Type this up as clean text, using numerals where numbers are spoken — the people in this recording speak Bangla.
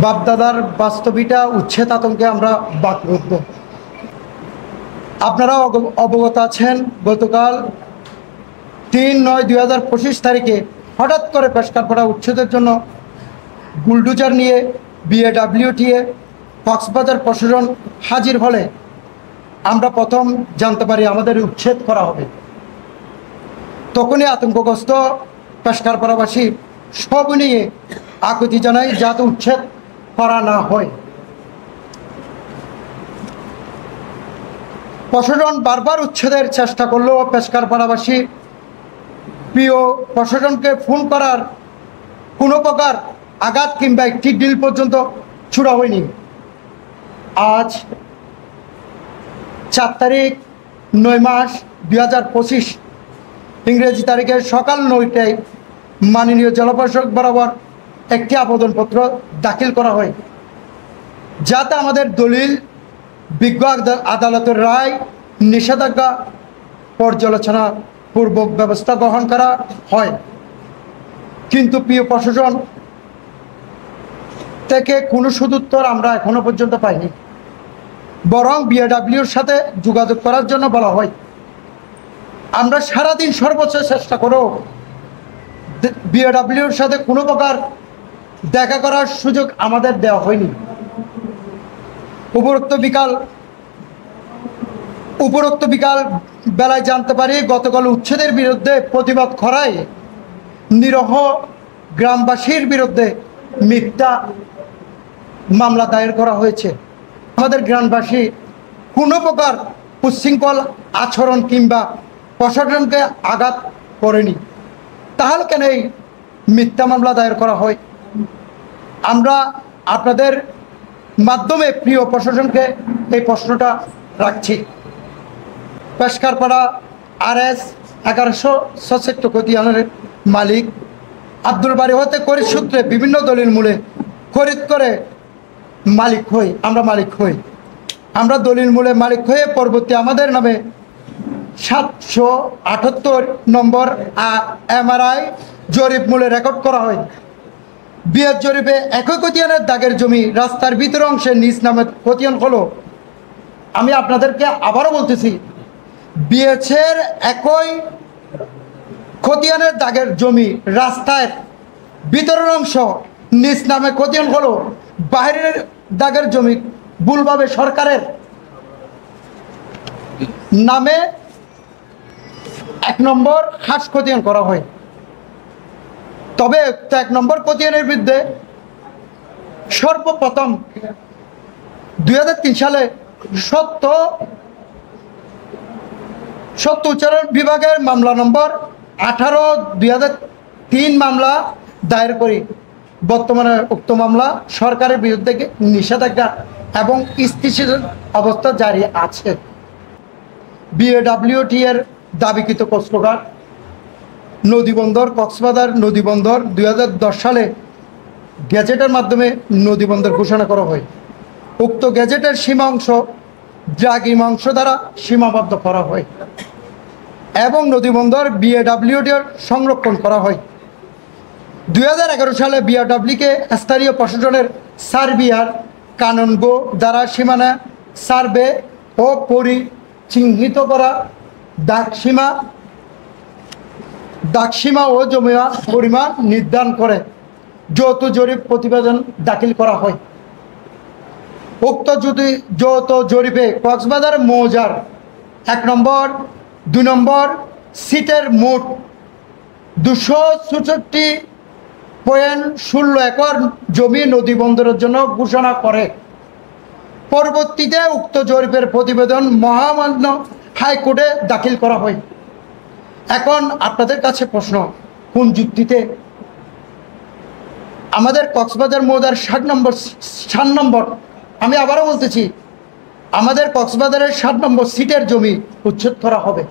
বাপদাদার বাস্তবিটা উচ্ছেদ আতঙ্কে আমরা বাকরুদ্ধ। আপনারা অবগত আছেন, গতকাল ৩/৯/২০২৫ তারিখে হঠাৎ করে পেশকারপাড়া উচ্ছেদের জন্য বুলডোজার নিয়ে বিএডব্লিউটিএ কক্সবাজার প্রশাসন হাজির হলে আমরা প্রথম জানতে পারি আমাদের উচ্ছেদ করা হবে। তখনই আতঙ্কগ্রস্ত পেশকারপাড়াবাসী সব নিয়ে আকুতি জানায় যাতে উচ্ছেদ করা না হয়। প্রশাসন বারবার উচ্ছেদের চেষ্টা করলেও পেশকারপাড়াবাসী প্রিয় প্রশাসনকে ফোন করার কোনো প্রকার আঘাত কিংবা একটি ডিল পর্যন্ত ছুড়া হয়নি। আজ 4 তারিখ 9 মাস 2025 ইংরেজি তারিখে সকাল 9টায় মাননীয় জেলা প্রশাসক বরাবর একটি আবেদনপত্র দাখিল করা হয়, যাতে আমাদের দলিল বিজ্ঞ আদালতের রায় নিষেধাজ্ঞা পর্যালোচনা পূর্বক ব্যবস্থা গ্রহণ করা হয়। কিন্তু প্রিয় প্রশাসন থেকে কোনো সদুত্তর আমরা এখনো পর্যন্ত পাইনি, বরং বিএডব্লিউর সাথে যোগাযোগ করার জন্য বলা হয়। আমরা সারাদিন সর্বোচ্চ চেষ্টা করেও বিএডব্লিউর সাথে কোনো প্রকার দেখা করার সুযোগ আমাদের দেওয়া হয়নি। উপরোক্ত বিকাল বেলায় জানতে পারি গতকাল উচ্ছেদের বিরুদ্ধে প্রতিবাদ করায় নিরহ গ্রামবাসীর বিরুদ্ধে মিথ্যা মামলা দায়ের করা হয়েছে। আমাদের গ্রামবাসী কোনো প্রকার উচ্ছৃঙ্খল আচরণ কিংবা প্রশাসনকে আঘাত করেনি, তাহলে কেন এই মিথ্যা মামলা দায়ের করা হয়? আমরা আপনাদের মাধ্যমে প্রিয় প্রশাসনকে এই প্রশ্নটা রাখছি। পেশকারপাড়া RS 1166 খতিয়ানের মালিক আব্দুল বারী হতে খরিদ সূত্রে বিভিন্ন দলিল মূলে খরিদ করে আমরা মালিক হই। আমরা দলিল মূলে মালিক হয়ে পরবর্তী আমাদের নামে 778 নম্বর MRI জরিপ মূলে রেকর্ড করা হয়। বিয়ের জরিপে একই খতিয়ানের দাগের জমি রাস্তার ভিতর অংশে নিজ নামে খতিয়ান হলো। আমি আপনাদেরকে আবারও বলতেছি, বিএচের একই খতিয়ানের দাগের জমি রাস্তার ভিতরের অংশ নিজ নামে খতিয়ান হলো, বাইরের দাগের জমি ভুলভাবে সরকারের নামে 1 নম্বর খাস খতিয়ান করা হয়। তবে 1 নম্বর খতিয়ানের বিরুদ্ধে সর্বপ্রথম 2003 সালে সত্য উচ্চারণ বিভাগের মামলা নম্বর 18/2003 মামলা দায়ের করি। বর্তমানে উক্ত মামলা সরকারের বিরুদ্ধে নিষেধাজ্ঞা এবং স্থিতিশীল অবস্থা জারি আছে। বিএডব্লিউটি এর দাবিকৃত কোস্টগার্ড নদীবন্দর কক্সবাজার নদীবন্দর 2010 সালে গেজেটের মাধ্যমে নদীবন্দর ঘোষণা করা হয়। উক্ত গেজেটের সীমা অংশ দ্রাঘিম অংশ দ্বারা সীমাবদ্ধ করা হয় এবং নদীবন্দর বিএডব্লিউটি সংরক্ষণ করা হয়। 2011 সালে বিএডব্লিউকে স্থানীয় প্রশাসনের সার্বিয়ার কানুনগো দ্বারা সীমানা সার্ভে ও পরিচিহ্নিত করা দাগসীমা ও জমির পরিমাণ নির্ধারণ করে যৌথ জরিপ প্রতিবেদন দাখিল করা হয়। উক্ত যৌথ জরিপে কক্সবাজার মৌজার 1 নম্বর 2 নম্বর সিটের মোট 264.16 একর জমি নদীবন্দরের জন্য ঘোষণা করে। পরবর্তীতে উক্ত জরিপের প্রতিবেদন মহামান্য হাইকোর্টে দাখিল করা হয়। এখন আপনাদের কাছে প্রশ্ন, কোন যুক্তিতে আমাদের কক্সবাজার মৌজার 7 নম্বর আমি আবারও বলতেছি, আমাদের কক্সবাজারের 7 নম্বর সিটের জমি উচ্ছেদ করা হবে?